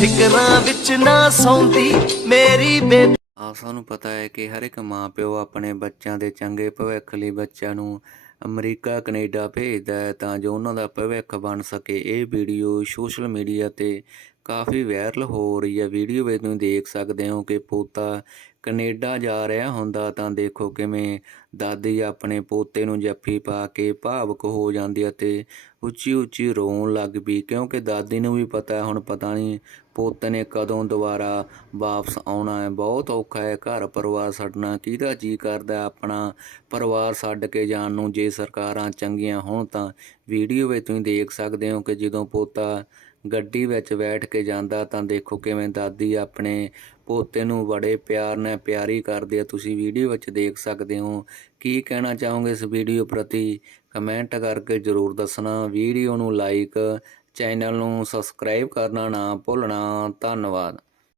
ਫਿਕਰਾਂ ਵਿੱਚ ਨਾ ਸੌਂਦੀ ਮੇਰੀ ਬੇਬੀ ਆ, ਸਾਨੂੰ ਪਤਾ ਹੈ ਕਿ ਹਰ ਇੱਕ ਮਾਪਿਓ ਆਪਣੇ ਬੱਚਿਆਂ ਦੇ ਚੰਗੇ ਭਵਿੱਖ ਲਈ ਬੱਚਿਆਂ ਨੂੰ ਅਮਰੀਕਾ, ਕੈਨੇਡਾ ਭੇਜਦਾ ਹੈ ਤਾਂ ਜੋ ਉਹਨਾਂ ਦਾ ਭਵਿੱਖ ਬਣ ਸਕੇ। ਇਹ ਵੀਡੀਓ ਸੋਸ਼ਲ ਮੀਡੀਆ ਤੇ ਕਾਫੀ ਵਾਇਰਲ ਹੋ ਰਹੀ ਹੈ। ਵੀਡੀਓ ਵਿੱਚ ਤੁਸੀਂ ਦੇਖ ਸਕਦੇ ਹੋ ਕਿ ਪੋਤਾ ਕੈਨੇਡਾ ਜਾ ਰਿਹਾ ਹੁੰਦਾ ਤਾਂ ਦੇਖੋ ਕਿਵੇਂ ਦਾਦੀ ਆਪਣੇ ਪੋਤੇ ਨੂੰ ਜੱਫੀ ਪਾ ਕੇ ਭਾਵੁਕ ਹੋ ਜਾਂਦੀ ਅਤੇ ਉੱਚੀ ਉੱਚੀ ਰੋਣ ਲੱਗ ਪਈ, ਕਿਉਂਕਿ ਦਾਦੀ ਨੂੰ ਵੀ ਪਤਾ ਹੁਣ ਪਤਾ ਨਹੀਂ ਪੋਤੇ ਨੇ ਕਦੋਂ ਦੁਬਾਰਾ ਵਾਪਸ ਆਉਣਾ ਹੈ। ਬਹੁਤ ਔਖਾ ਹੈ ਘਰ ਪਰਿਵਾਰ ਛੱਡਣਾ। ਕਿਹਦਾ ਜੀ ਕਰਦਾ ਆਪਣਾ ਪਰਿਵਾਰ ਛੱਡ ਕੇ ਜਾਣ ਨੂੰ? ਜੇ ਸਰਕਾਰਾਂ ਚੰਗੀਆਂ ਹੋਣ ਤਾਂ ਵੀਡੀਓ ਵਿੱਚ ਤੁਸੀਂ ਦੇਖ ਸਕਦੇ ਹੋ ਕਿ ਜਦੋਂ ਪੋਤਾ ਗੱਡੀ ਵਿੱਚ ਬੈਠ ਕੇ ਜਾਂਦਾ ਤਾਂ ਦੇਖੋ ਕਿਵੇਂ ਦਾਦੀ ਆਪਣੇ ਪੋਤੇ ਨੂੰ ਬੜੇ ਪਿਆਰ ਨਾਲ ਪਿਆਰੀ ਕਰਦੇ ਆ। ਤੁਸੀਂ ਵੀਡੀਓ ਵਿੱਚ ਦੇਖ ਸਕਦੇ ਹੋ। ਕੀ ਕਹਿਣਾ ਚਾਹੋਗੇ ਇਸ ਵੀਡੀਓ ਪ੍ਰਤੀ? ਕਮੈਂਟ ਕਰਕੇ ਜਰੂਰ ਦੱਸਣਾ। ਵੀਡੀਓ ਨੂੰ ਲਾਈਕ, ਚੈਨਲ ਨੂੰ ਸਬਸਕ੍ਰਾਈਬ ਕਰਨਾ ਨਾ ਭੁੱਲਣਾ। ਧੰਨਵਾਦ।